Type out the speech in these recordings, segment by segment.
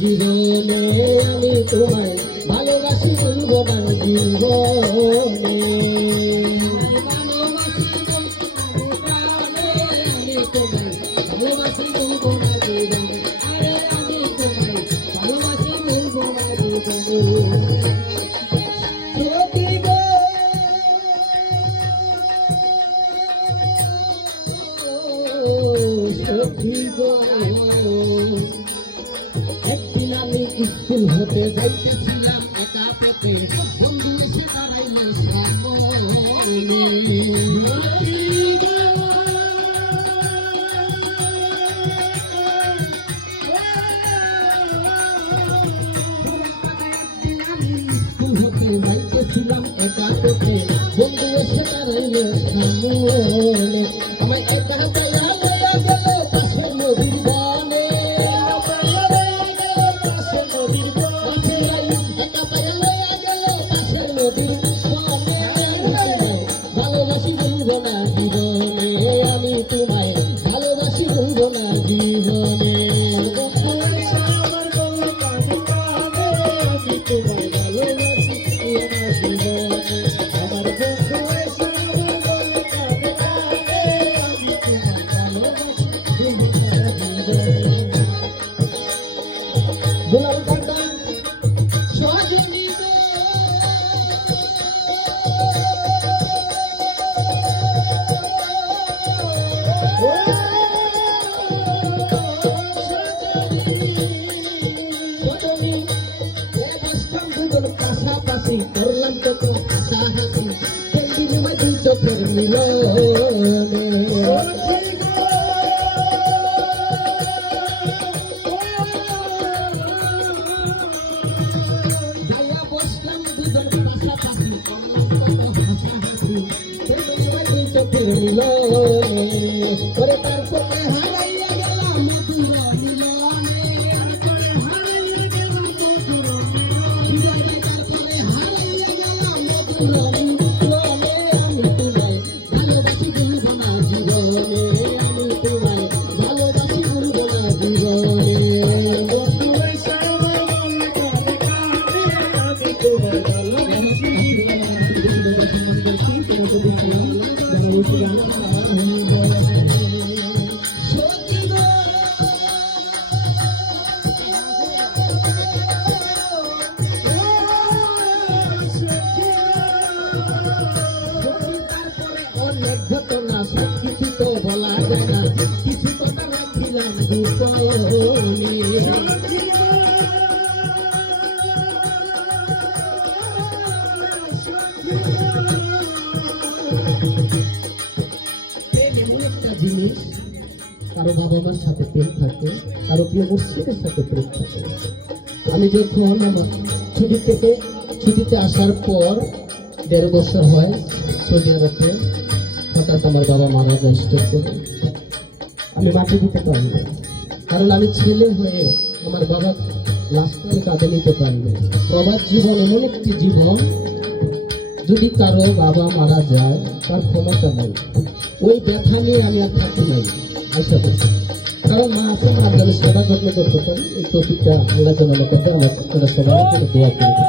জীবনে আমি তোমায় ভালোবাসি বলব না জীবনে ভালোবাসি বলব স্কুল হতে যাইতেছিলাম একা পেতে বন্ধু এসে সামনে। স্কুল হতে যাইতেছিলাম একা পেতে বন্ধু এসে ভাইয়া বসলাম দুজন পাশাপাশি করলাম কত হাসাহাসি দুই চোখের মিলনে। করে বাবা মার সাথে থাকে প্রিয় সাথে থাকে আমি যখন আমার ছুটি থেকে ছুটিতে আসার পর দেড় বছর হয় সৌদি আরবে হঠাৎ আমার বাবা মারা যায় আমি মাটি দিতে পারি না। কারণ আমি ছেলে হয়ে আমার বাবা করে কাঁদে নিতে পারি না প্রবাদ জীবন এমন একটি জীবন, যদি কারও বাবা মারা যায়, তার ক্ষমতা নেই। ওই ব্যথা নিয়ে আমি আর থাকি নাই আশা করছি। কারণ মা আছে, মা যেন সেবা যত্ন করতে পারি, এই টপিকটা আল্লাহ যেন আমাকে আমার করে দোয়া করবেন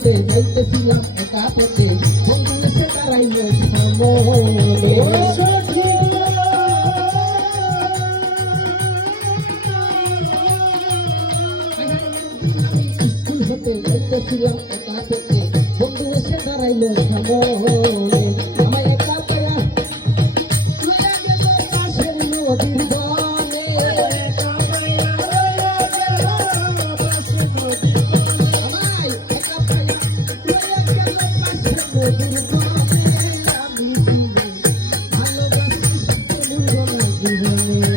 যাইতেছিলাম একা পথে। বন্ধু এসে দাঁড়াইল স্কুল হতে যাইতেছিলাম একা পথে। বন্ধু এসে দাঁড়াইল সামনে ভুলব না